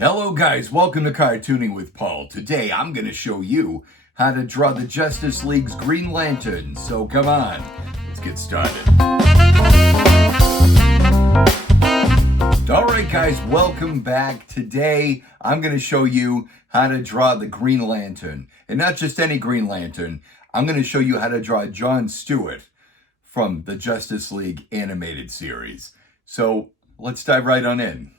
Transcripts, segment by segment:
Hello guys, welcome to Cartooning with Paul. Today I'm going to show you how to draw the Justice League's Green Lantern. So come on, let's get started. Alright guys, welcome back. Today I'm going to show you how to draw the Green Lantern. And not just any Green Lantern, I'm going to show you how to draw John Stewart from the Justice League animated series. So let's dive right on in.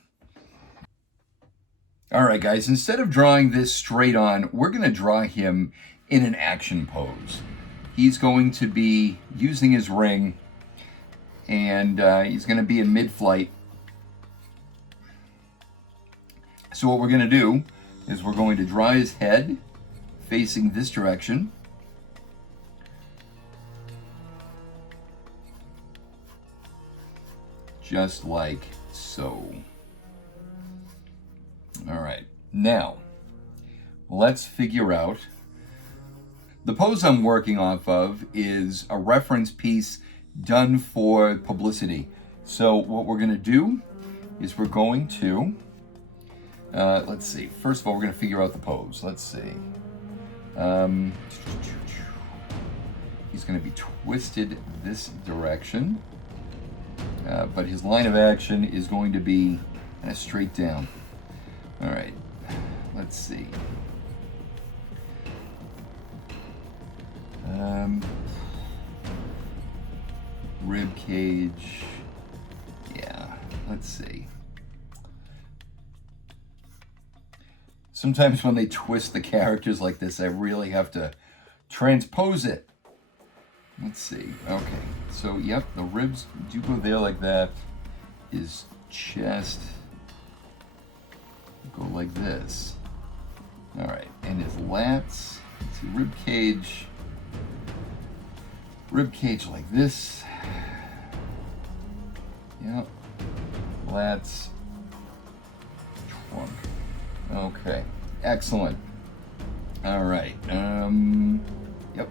All right, guys, instead of drawing this straight on, we're going to draw him in an action pose. He's going to be using his ring, and he's going to be in mid-flight. So what we're going to do is we're going to draw his head facing this direction. Just like so. All right, now let's figure out. The pose I'm working off of is a reference piece done for publicity. So what we're going to do is we're going to, let's see, first of all, we're going to figure out the pose. Let's see. He's going to be twisted this direction, but his line of action is going to be straight down. All right, let's see. Rib cage. Yeah, let's see. Sometimes when they twist the characters like this, I really have to transpose it. Let's see. Okay, so yep, the ribs do go there like that. His chest go like this. All right, and his lats, let's see, rib cage like this. Yep, lats, trunk. Okay, excellent. All right, yep.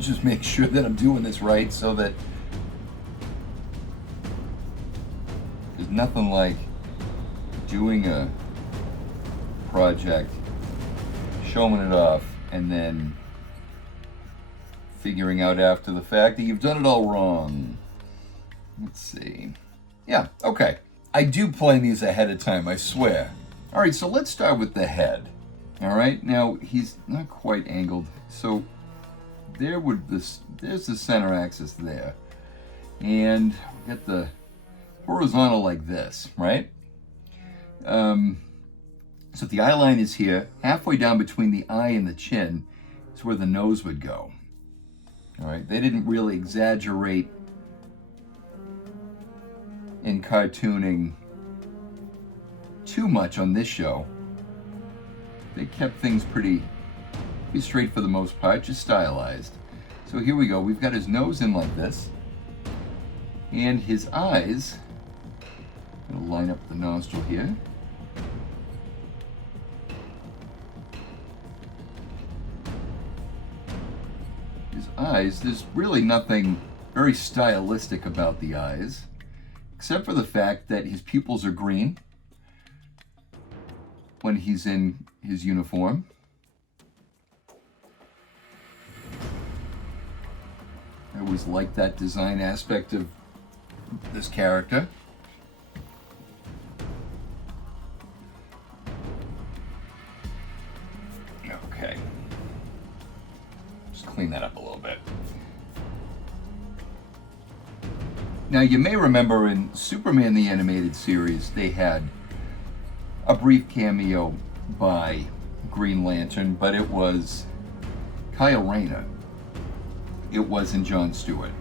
Just make sure that I'm doing this right so that there's nothing like doing a project, showing it off, and then figuring out after the fact that you've done it all wrong. Let's see. Yeah, okay. I do plan these ahead of time, I swear. All right, so let's start with the head. All right, now he's not quite angled, so there's the center axis there. And we get the horizontal like this, right? So if the eye line is here, halfway down between the eye and the chin is where the nose would go. All right, they didn't really exaggerate in cartooning too much on this show. They kept things pretty straight for the most part, just stylized. So here we go, we've got his nose in like this, and his eyes. Gonna line up the nostril here. His eyes, there's really nothing very stylistic about the eyes, except for the fact that his pupils are green when he's in his uniform. I always liked that design aspect of this character. Okay. Just clean that up a little bit. Now, you may remember in Superman the Animated Series, they had a brief cameo by Green Lantern, but it was Kyle Rayner. It wasn't John Stewart.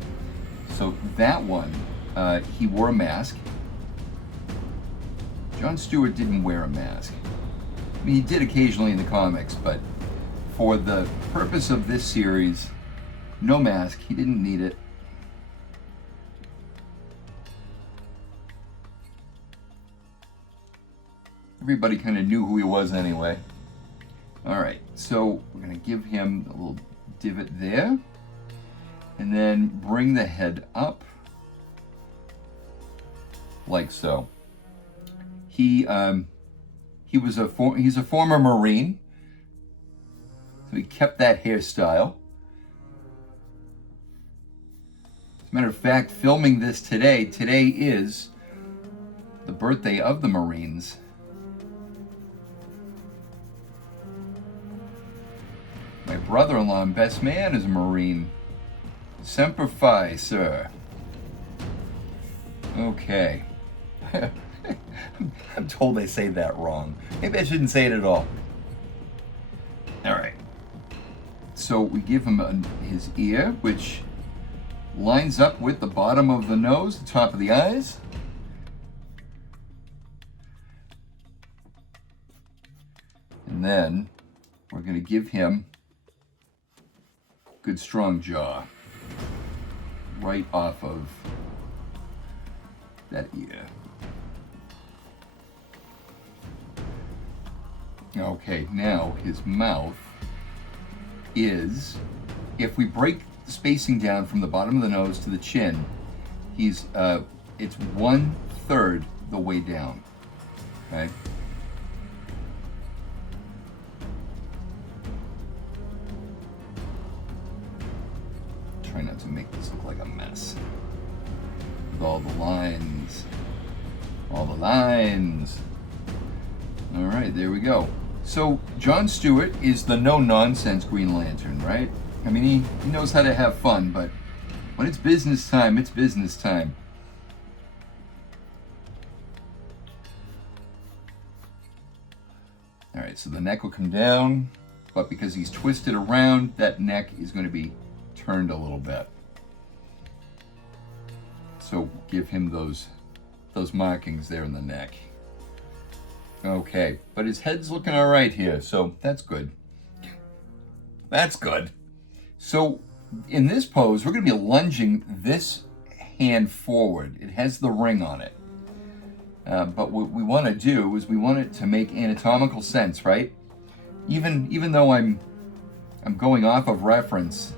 So that one, he wore a mask. John Stewart didn't wear a mask. I mean, he did occasionally in the comics, but for the purpose of this series, no mask. He didn't need it. Everybody kind of knew who he was anyway. All right, so we're going to give him a little divot there. And then bring the head up like so. He's a former Marine, so he kept that hairstyle. As a matter of fact, filming this today is the birthday of the Marines. My brother-in-law and best man is a Marine. Semper Fi, sir. Okay. I'm told they say that wrong. Maybe I shouldn't say it at all. All right. So we give him his ear, which lines up with the bottom of the nose, the top of the eyes. And then we're going to give him a good strong jaw right off of that ear. Okay, now his mouth is, if we break the spacing down from the bottom of the nose to the chin, it's 1/3 the way down. Okay. Try not to make this look like a mess. With all the lines. All the lines. All right, there we go. So John Stewart is the no-nonsense Green Lantern, right? I mean, he knows how to have fun, but when it's business time, it's business time. All right, so the neck will come down, but because he's twisted around, that neck is going to be turned a little bit. So give him those markings there in the neck. Okay, but his head's looking all right here, so that's good. That's good. So in this pose, we're going to be lunging this hand forward. It has the ring on it. But what we want to do is we want it to make anatomical sense, right? Even though I'm going off of reference,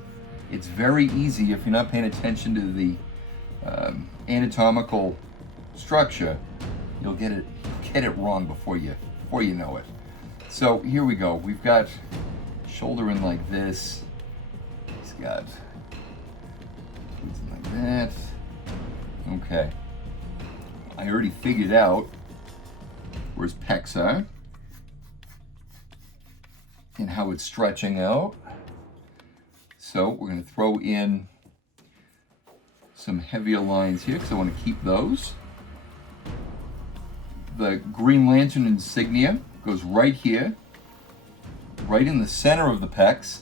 it's very easy if you're not paying attention to the anatomical structure. You'll get it wrong before you know it. So here we go. We've got shoulder in like this. He's got like that. Okay. I already figured out where his pecs are and how it's stretching out. So we're going to throw in some heavier lines here because I want to keep those. The Green Lantern insignia goes right here, right in the center of the pecs,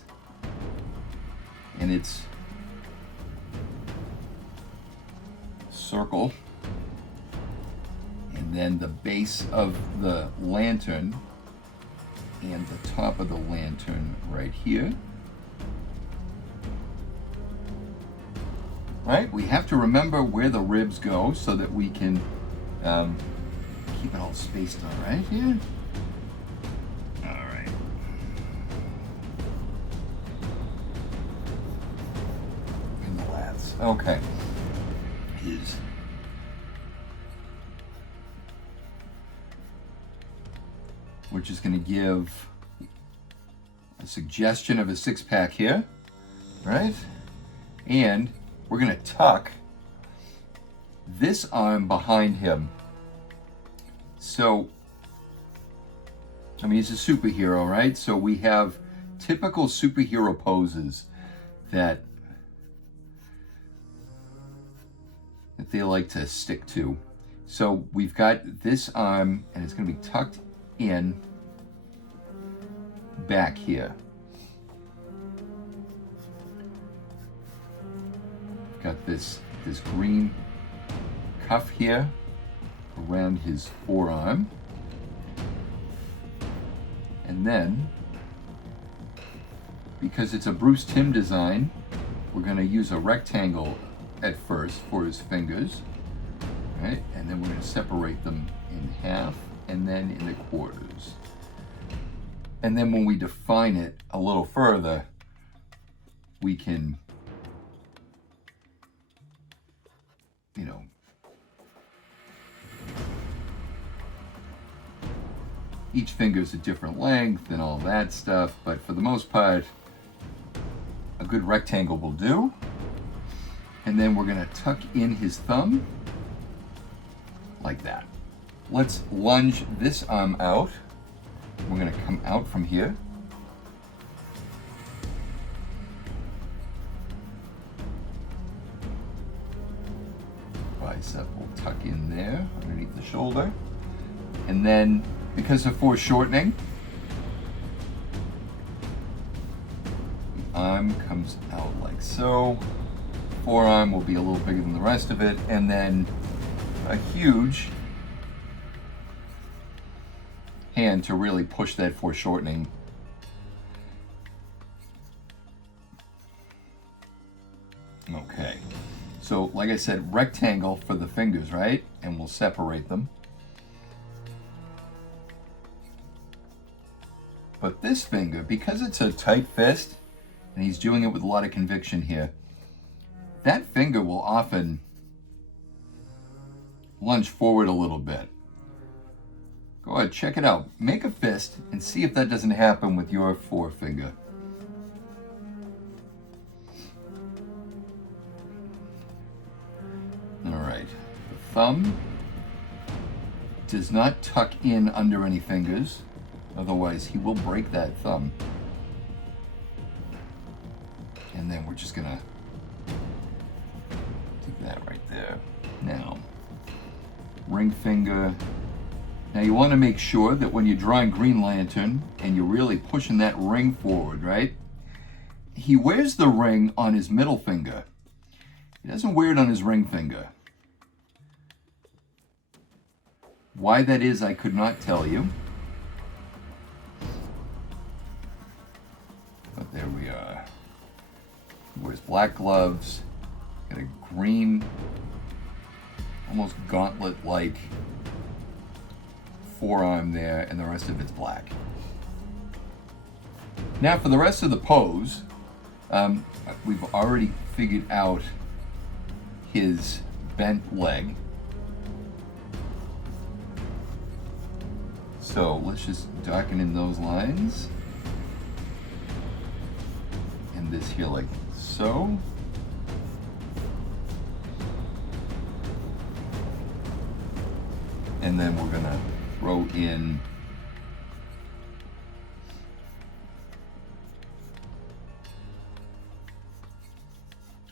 and it's circle. And then the base of the lantern and the top of the lantern right here. Right? We have to remember where the ribs go so that we can keep it all spaced all right here. All right. And the lats. Okay. We're just going to give a suggestion of a six-pack here, right? And we're going to tuck this arm behind him. So, I mean, he's a superhero, right? So we have typical superhero poses that they like to stick to. So we've got this arm, and it's going to be tucked in back here. Got this green cuff here around his forearm. And then, because it's a Bruce Timm design, we're going to use a rectangle at first for his fingers, right? And then we're going to separate them in half and then in the quarters. And then when we define it a little further, we can, each finger is a different length and all that stuff, but for the most part, a good rectangle will do. And then we're gonna tuck in his thumb like that. Let's lunge this arm out. We're gonna come out from here. Bicep will tuck in there underneath the shoulder. And then, because of foreshortening, the arm comes out like so. Forearm will be a little bigger than the rest of it, and then a huge hand to really push that foreshortening. Okay, so like I said, rectangle for the fingers, right? And we'll separate them. But this finger, because it's a tight fist, and he's doing it with a lot of conviction here, that finger will often lunge forward a little bit. Go ahead, check it out. Make a fist and see if that doesn't happen with your forefinger. All right, the thumb does not tuck in under any fingers, otherwise he will break that thumb. And then we're just gonna do that right there. Now, ring finger. Now you want to make sure that when you're drawing Green Lantern and you're really pushing that ring forward, right? He wears the ring on his middle finger. He doesn't wear it on his ring finger. Why that is, I could not tell you. But there we are. He wears black gloves, got a green, almost gauntlet-like forearm there, and the rest of it's black. Now for the rest of the pose, we've already figured out his bent leg. So let's just darken in those lines. And this here like so. And then we're gonna throw in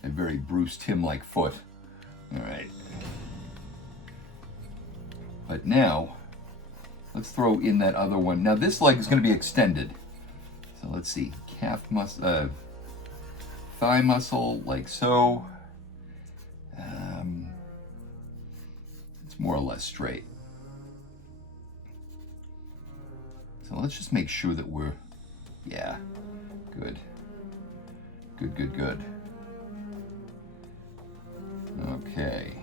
a very Bruce Timm-like foot. All right. But now, let's throw in that other one. Now this leg is going to be extended. So let's see, calf muscle, thigh muscle, like so. It's more or less straight. So let's just make sure that we're, yeah, good. Good, good, good. Okay.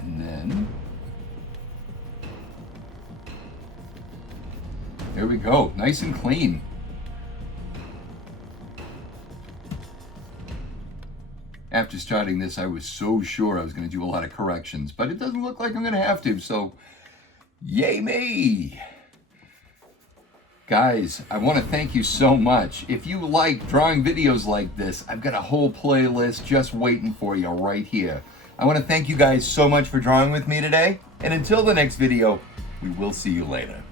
And then, there we go, nice and clean. After starting this, I was so sure I was going to do a lot of corrections, but it doesn't look like I'm going to have to, so yay me! Guys, I want to thank you so much. If you like drawing videos like this, I've got a whole playlist just waiting for you right here. I want to thank you guys so much for drawing with me today, and until the next video, we will see you later.